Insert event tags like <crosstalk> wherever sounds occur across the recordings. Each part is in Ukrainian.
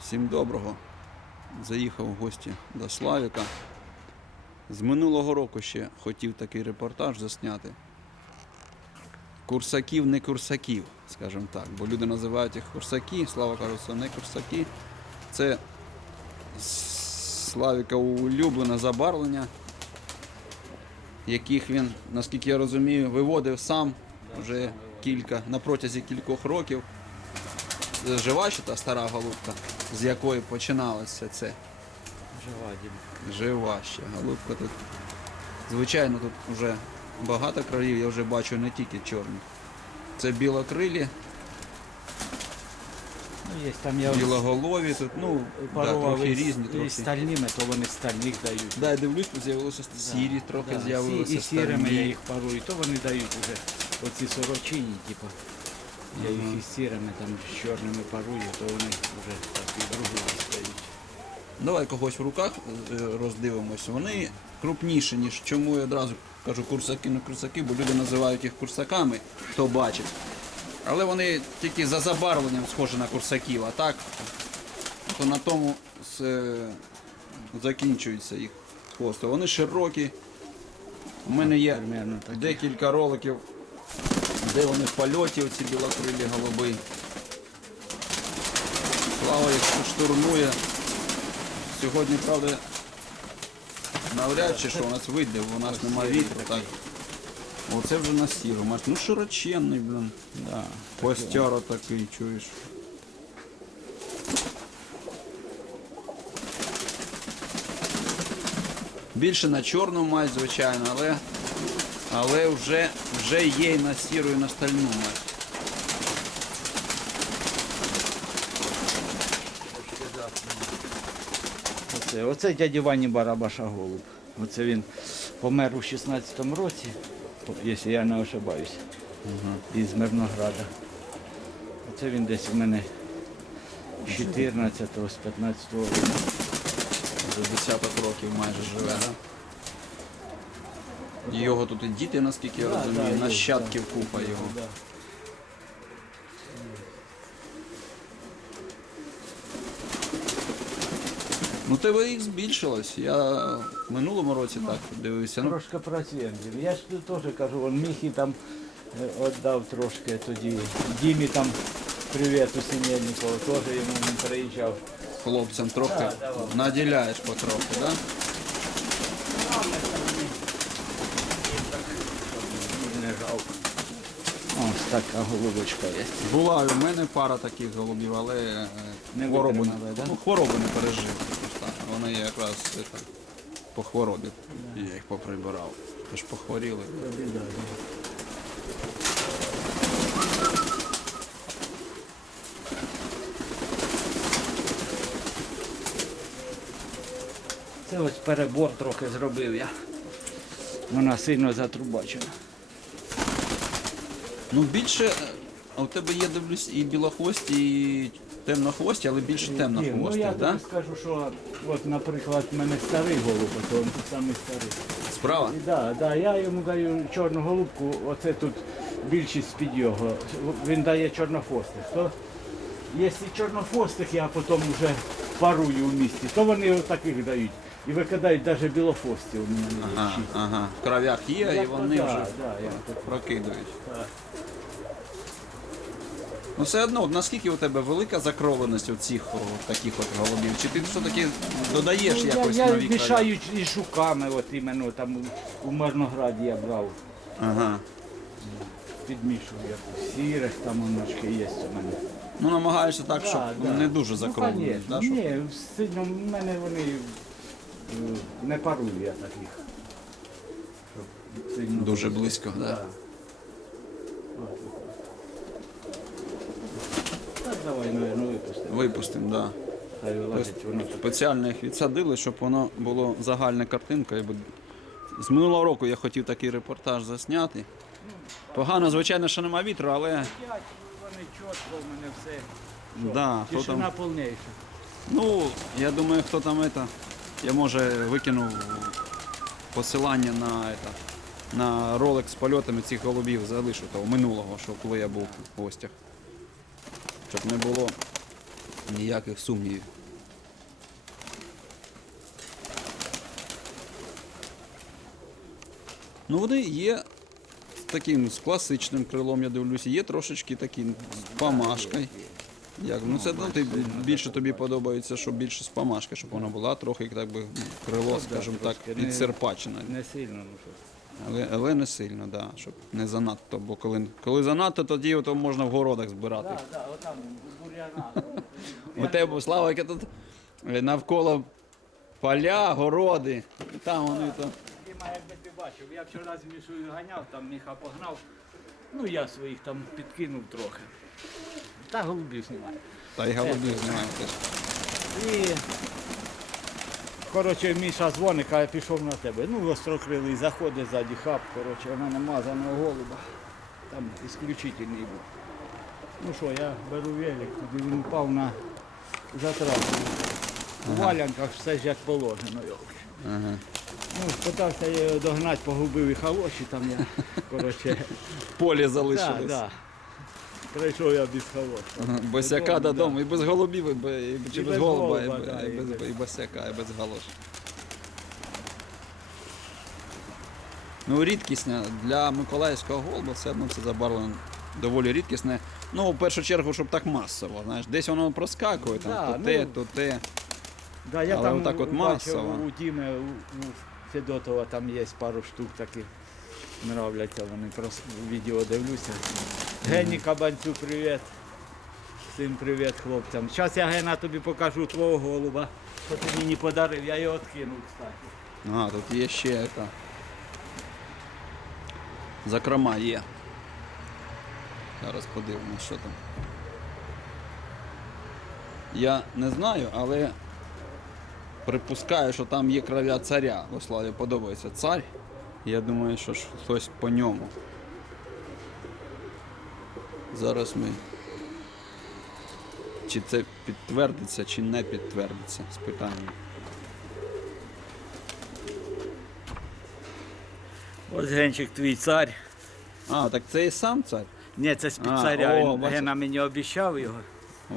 Всім доброго. Заїхав в гості до Славіка. З минулого року ще хотів такий репортаж засняти. Курсаків не курсаків, скажімо так. Бо люди називають їх курсаки, Слава каже, це не курсаки. Це Славіка улюблене забарвлення, яких він, наскільки я розумію, виводив сам вже кілька, на протязі кількох років. Жива ще та стара голубка, з якої починалося це. Жива, Дім. Жива ще. Голубка тут. Звичайно, тут вже багато кролів, я вже бачу не тільки чорні. Це білокрилі, Ну, є там я білоголові, тут, ну, да, парував трохи із, різні. із Трохи. стальними, то вони стальних дають. Да, я дивлюсь, тут з'явилося сірі, трохи Да, з'явилося. І сірими я їх парую, то вони дають вже оці сорочині, типу. Я їх із сірими, там з чорними парую, то вони вже такі другі стають. Давай когось в руках е, роздивимось. Вони крупніші, ніж чому я одразу кажу курсаки, не курсаки, бо люди називають їх курсаками, хто бачить. Але вони тільки за забарвленням схожі на курсаків, а так то на тому закінчується їх хвости. Вони широкі. У мене є декілька роликів, де вони в польоті, оці білокрилі голуби. Слава їх штурмує. Сьогодні, правда, навряд чи що у нас вийде, бо у нас немає вітру. Так. Оце вже на сіру. Маш, ну широченний, блін. Да. Постяра такий, чуєш. Більше на чорну мать, звичайно, але, але вже, вже є і на сіру, і на стальну мать. Оце, оце дяді Вані Барабаша голуб. Оце він помер у 16-му році, якщо я не ошибаюсь, із Мирнограда. Оце він десь у мене 14-го, з 15-го року. Вже десяток років майже живе, да? Його тут і діти, наскільки я розумію, нащадків купа його. Ну тебе їх збільшилось. Я в минулому році так дивився. Ну, Трошки процентів. Я ж теж кажу, вон Міхі там е, віддав трошки тоді. Дімі там привіт у Синельникову, теж йому він приїжджав. хлопцям трохи Да, давай. наділяєш потроху, так? Да? Не жалко. Ось така голубочка є. Була і в мене пара таких голубів, але е, Не хворобу, витримали, да? ну, хворобу не пережив. Просто. Якраз це, по хворобі. Я їх поприбирав. Тож похворіли. Це ось перебор трохи зробив я. Вона сильно затрубачена. Ну більше, а у тебе є, дивлюсь, і білохвості, і темнохвості, але більше темнохвості, ну я так? тобі скажу, що от, наприклад, в мене старий голуб, то він самий старий. Справа? І Да, да, я йому даю чорну голубку, оце тут більшість під його. Він дає чорнофостих. То, якщо чорнофостих я потім вже парую в місті, то вони таких дають. І викидають навіть білофості у мене Ага, ага. В кров'ях є, і вони вже прокидують. так. Ну все одно, наскільки у тебе велика закровленість у цих о, таких от голубів? Чи ти все-таки додаєш Ну, якось я, я нові мішаю із жуками, от іменно там у- у Мирнограді я брав. Ага. Підмішую якусь сірих, там оночки є у мене. Ну намагаєшся так, щоб Да, да. не дуже Ну, закровлені. конечно. да, щоб- Ні, сильно в мене вони е, не парую я таких. Щоб сильно Дуже близько, да. От. Так давай, ну, випустимо. Випустимо, да. Хай вилазить воно тут. Спеціально їх відсадили, щоб воно було загальна картинка. і З минулого року я хотів такий репортаж засняти. Погано, звичайно, що нема вітру, але Вони чітко, в мене все. да, хто Тишина там. повніша. Ну, я думаю, хто там это. Я може викинув посилання на это, на ролик з польотами цих голубів залишу того минулого, що коли я був в гостях. Щоб не було Ніяких сумнівів. Ну, вони є з таким з класичним крилом, я дивлюся, є трошечки такі з помашкою. Як? Ну це ну, ти, більше тобі подобається, щоб більше з помашки, щоб вона була трохи так би крило, скажімо так, підсерпачене. Не сильно, ну що. Але, але не сильно, да, щоб не занадто. Бо коли, коли занадто, тоді то можна в городах збирати. Так, так, отам буряна. У тебе слава, яке тут е, навколо поля, городи. І там вони то. Діма, якби ти бачив, я вчора з Мішою ганяв, там Міха погнав. Ну я своїх там підкинув трохи. Та голубів знімаю. Та й голубів знімаємо теж. І коротше, Міша дзвонить, каже, пішов на тебе. Ну, острокрилий, заходить ззаді хаб, коротше, у мене мазаного голуба. Там ісключительний був. Ну що, я беру велик, туди він упав на затравку. У валянках все ж як положено. йолки. Ага. Ну, питався я його догнати, погубив і халоші, там я, коротше, <laughs> В полі так, залишились. да. Прийшов я без халоші. Босяка Додому, і без голубів, і без, чи без голуба, і, голуба, да, і і без, і босяка, і без галош. Ну, рідкісне для миколаївського голуба все одно це забарвлено доволі рідкісне. Ну, в першу чергу, щоб так масово. Знаєш, десь воно проскакує, там, Да, то ну, те, то те. Да, я Але там отак от бачив масово. у Діми, у, у Федотова там є пару штук таких. Нравляться вони, просто відео дивлюся. Гені Кабанцю, привіт. Всім привіт хлопцям. Зараз я Гена тобі покажу твого голуба, що ти мені подарив, я його відкинув, кстати. А, тут є ще яка. Закрома є. Зараз подивимось, що там. Я не знаю, але припускаю, що там є кров'я царя. Бо Славі подобається цар. Я думаю, що ж хтось по ньому. Зараз ми. Чи це підтвердиться, чи не підтвердиться з питанням. Ось Генчик твій цар. А, так це і сам цар? Ні, це з-під А, царя. о, Він-. Гена мені обіцяв його. О.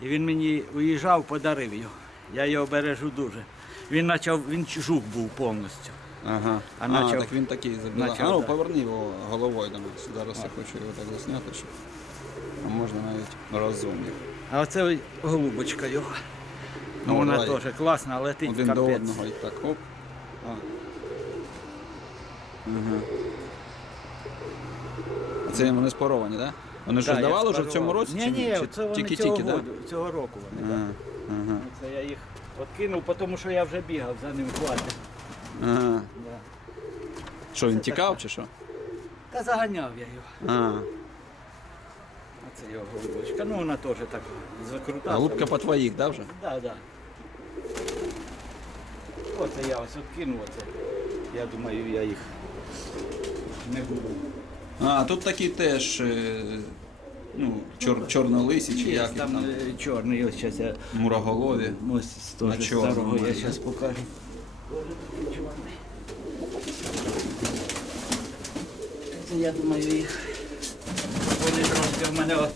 І він мені уїжджав, подарив його. Я його бережу дуже. Він почав, він жук був повністю. Ага. А А, начав- так він такий забіла. начав, А ну поверни його головою до нас. Зараз я хочу його так засняти, щоб а можна навіть разом. А оце голубочка його. Ну, Ну, вона давай. теж класна, летить Один капець. до одного і так. Оп. А. Ага. А це вони спаровані, так? Да? Вони Да, давали вже в цьому році? Ні, ні, Чи це вони тільки-тільки, цього, да? цього року вони. Ага. Да. Ага. Це я їх откинув, тому що я вже бігав за ним хватить. Ага. Да. Що, він Це тікав таке. чи що? Та заганяв я його. А. А це його голубочка. Ну вона теж так закрутала. Голубка по твоїх, да, вже? Так, так. Оце я ось откинув оце. Я думаю, я їх не буду. А, тут такі теж е, ну, чор, чорнолисі чи Є як їх там там. е, чорний, ось зараз я Муроголові. ось з того чорному старого я зараз покажу. Тоже такий чорний. Це я думаю їх. Вони трошки в мене от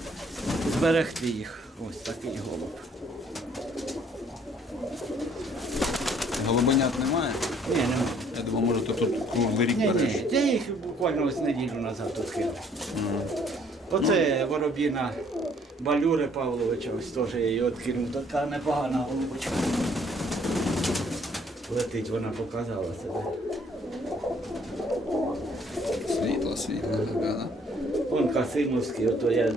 зберегти їх. Ось такий голуб. Голубенят немає. Ні, нема. Я думаю, може ти тут круглий рік Ні, береш. ні, я їх буквально ось неділю назад тут кинув. Оце воробіна Балюри Павловича, ось теж я її відкинув. Така непогана голубочка. Летить, вона показала себе. Світло, да? Вон Касимовський, ото я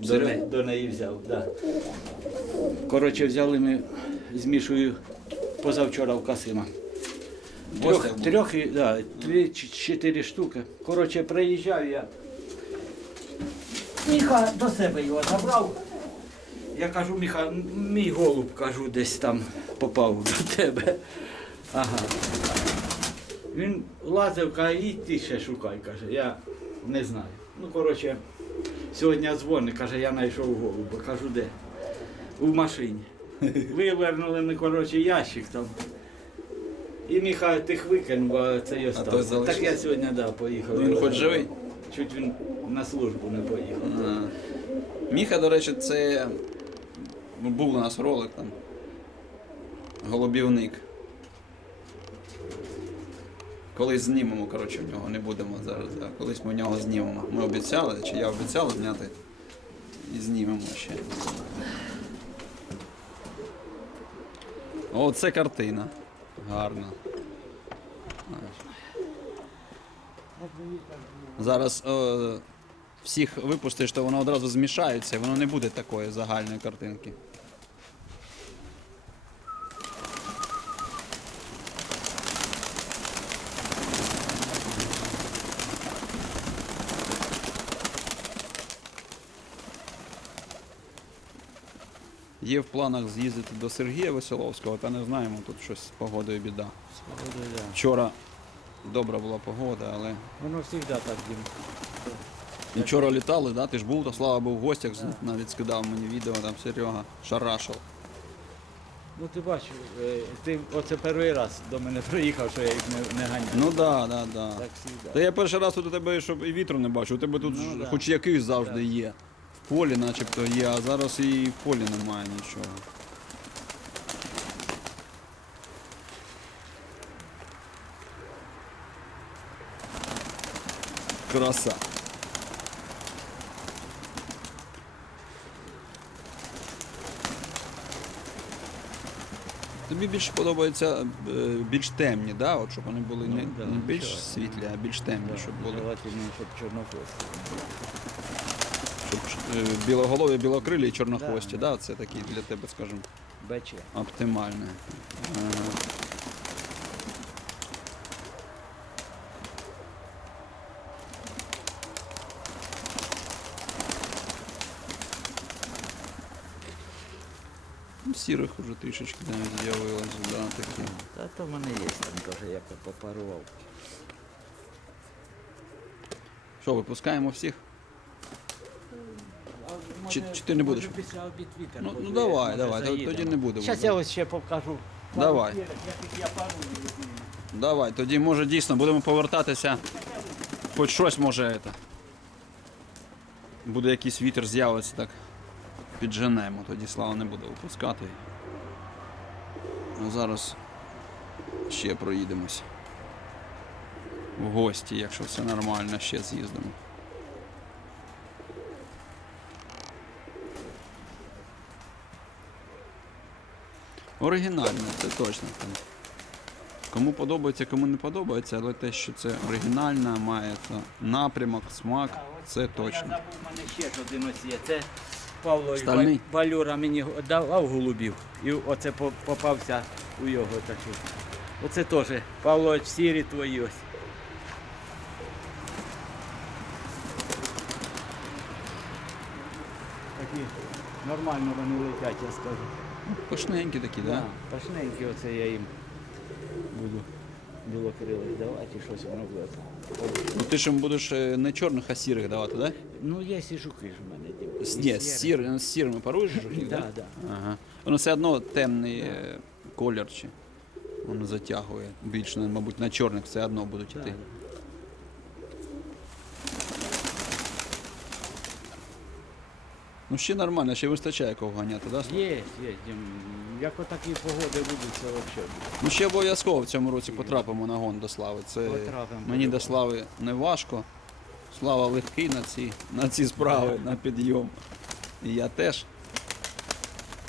до, не, до неї взяв. Да. Коротше, взяли ми з Мішою позавчора в Касима. Трьох, трьох, і- да, три чи чотири штуки. Коротше, приїжджав я. Міха до себе його забрав. Я кажу, Міха, м- мій голуб, кажу, десь там попав до тебе. Ага. Він лазив, каже, і ти ще шукай, каже, я не знаю. Ну, коротше, сьогодні дзвонить, каже, я знайшов голуба. Кажу, де? У машині. <laughs> Вивернули ми, коротше, ящик там. І Міха тих викинув, а це й той залишився? Так я сьогодні да, поїхав. Ну, він хоч живий? Чуть він на службу не поїхав. А. Міха, до речі, це Ну, Був у нас ролик там. Голубівник. Колись знімемо, коротше, в нього не будемо зараз. А колись ми в нього знімемо. Ми обіцяли, чи я обіцяв зняти. І знімемо ще. О, це картина. Гарна. Зараз е, всіх випустиш, то воно одразу змішається, і воно не буде такої загальної картинки. Є в планах з'їздити до Сергія Веселовського, та не знаємо, тут щось з погодою біда. Вчора добра була погода, але Воно завжди так Дім. І Вчора літали, да? ти ж був, то Слава був в гостях, навіть скидав мені відео, там Серега шарашив. Ну ти бачиш, е, ти оце перший раз до мене приїхав, що я їх не, не ганяю. Ну да, да, да. Так Та я перший раз тут у тебе, щоб і вітру не бачу, у тебе тут Ну ж да. хоч якийсь завжди є. Полі начебто є, а зараз і в полі немає нічого. Краса. Тобі більше подобається е, більш темні, да? От, щоб вони були не, Ну, да, не більш світлі, а більш темні, щоб були. Желательно, щоб чорнофості. Е, білоголові, білокрилі і чорнохвості, Да. да, це такі для тебе, скажімо, БЧ. оптимальні. Ну, Сірих уже трішечки навіть з'явилось, да, такі. Та то в мене є там теж, я попарував. Що, випускаємо всіх? Чи- чи ти не будеш? Після обід вітер. Ну, ну давай, може, давай, заїдемо. тоді не будемо. Зараз я ось ще покажу. Давай. я. Давай, тоді може дійсно будемо повертатися. Хоч щось може це. Буде якийсь вітер з'явиться, так підженемо, тоді слава не буде випускати. А зараз ще проїдемось. В гості, якщо все нормально, ще з'їздимо. Оригінально, це точно. Кому подобається, кому не подобається, але те, що це оригінальна, має це напрямок, смак, це Я точно. забув, мене ще один ось є. Це Павло Стальний? Балюра мені давав голубів. І оце попався у його такий. Оце теж. Павло, сірі твої ось. Такі нормально вони летять, я скажу. Пишненькі такі, так? Да? Пашненькі оце я їм буду білокрилих давати, і щось воно буде. Ну ти ж їм будеш е, не чорних, а сірих давати, так? Да? Ну, є і жуки ж в мене. Ні, з, сір, з сірими паруєш жуків, Да, да? да. Ага. Воно все одно темний е, колір чи воно затягує. Більше, мабуть, на чорних все одно будуть Да, йти. да. Ну ще нормально, ще вистачає кого ганяти, да? Слав? Є, є. Дім. Як отакі погоди будуть, це взагалі. Ну ще обов'язково в цьому році потрапимо на гон до слави. Це Потрапимо, мені до слави не важко. Слава легкий на ці, на ці справи, на підйом. І я теж.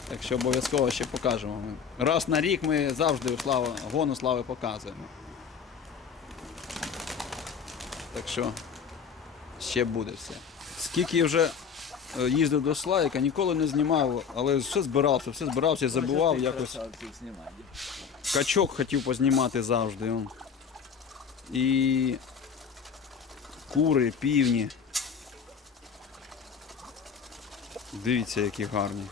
Так що обов'язково ще покажемо. Ми. Раз на рік ми завжди у слава, гону слави показуємо. Так що ще буде все. Скільки вже їздив до Славіка, ніколи не знімав, але все збирався, все збирався забував якось. Качок хотів познімати завжди. Он. І кури, півні. Дивіться, які гарні.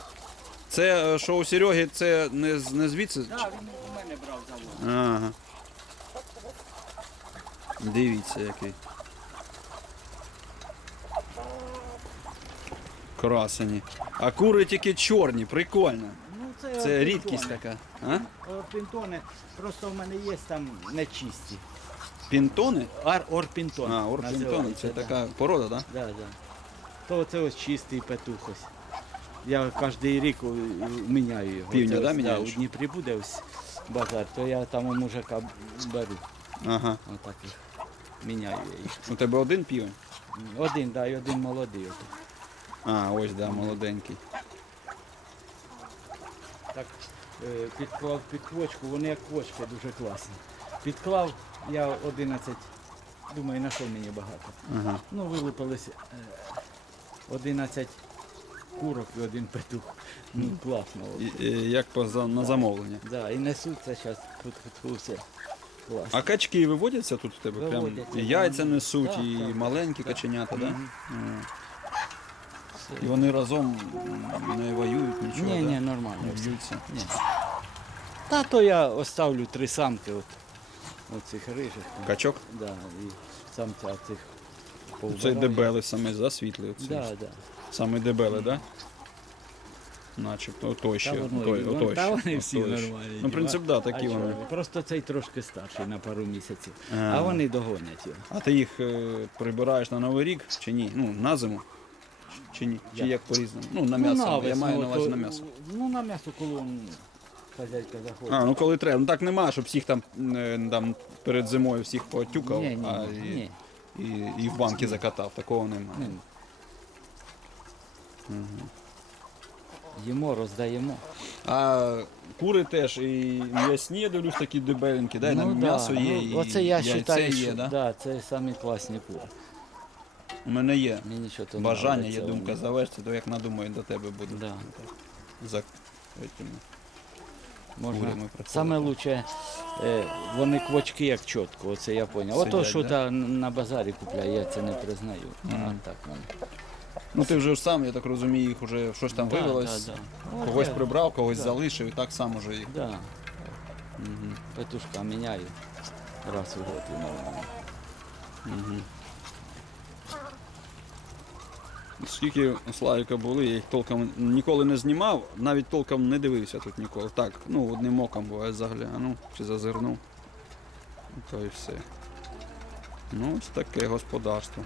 Це е, що у Сереги, це не, з- не звідси? Так, він у мене брав завод. Ага. Дивіться, який. Красені. А кури тільки чорні, прикольно. Ну, це, Це рідкість така. А? Орпінтони, просто в мене є там нечисті. Пінтони? Ар, орпінтон. А, орпінтон, називається, це да. така порода, так? Да? Да, да. То це ось чистий петух ось. Я кожен рік міняю його. Півня, да, міняєш? У Дніпрі буде ось базар, то я там у мужика беру. Ага. Отак їх. Міняю я їх. У тебе один півень? Один, да, і один молодий. Отак. А, ось, да, молоденький. Так е, підклав під квочку, вони як квочки дуже класні. Підклав я 11, думаю, на що мені багато. Ага. Ну, вилупилось е, 11 курок і один петух. Ну, класно. І, і, як по, за- на замовлення. Да, і несуться зараз тут, все. Класно. А качки виводяться тут у тебе? Прям Виводяться, і яйця несуть, Так, і так, маленькі каченята, так? Мгм. І вони разом не воюють нічого. Ні, да? ні, нормально. Не б'ються. Ні. Та то я оставлю три самки от, оцих рижих. там. Качок? Да, і самця цих Це повбираю. дебели саме засвітлі. Оці. Да, да. Саме дебели, так? Да? Начебто той ще. Та воно і- вон- та вони всі нормальні. Ну, в принципі, да, такі а вони. чого? Просто цей трошки старший на пару місяців. А. А, вони догонять його. А ти їх е, прибираєш на Новий рік чи ні? Ну, на зиму? Чи ні? Чи Як? по-різному? Ну, на м'ясо. Я маю на увазі то- на м'ясо. Ну, на м'ясо, коли он, хазяйка заходить. А, ну коли треба. Ну так нема, щоб всіх там, е, там перед зимою всіх потюкав, Ні, ні, а ні, і, ні. І, і в банки закатав. Такого немає. Ні. Їмо, роздаємо. А кури теж і м'ясні, я дивлюсь, такі дебеленькі, да? і там м'ясо є, і ну, Оце я яйце вважаю, є, що да? да, це самі класні кури. У мене є Мені то бажання, нравиться є думка завести, то як надумаю, до тебе буду. Да. За этими. Можна. Саме лучше, е, вони квочки як чітко, оце я зрозумів. Ото Сидять, що да? та на базарі купляю, я це не признаю. А так вони. Ну ти вже ж сам, я так розумію, їх вже щось там Да, вивелось. да, да. Когось Оце, прибрав, когось Да. залишив і так само вже їх. Да. Петушка міняю раз у год і нормально. Скільки Славіка були, я їх толком ніколи не знімав, навіть толком не дивився тут ніколи. Так, ну одним оком буває заглянув чи зазирнув. То і все. Ну, ось таке господарство.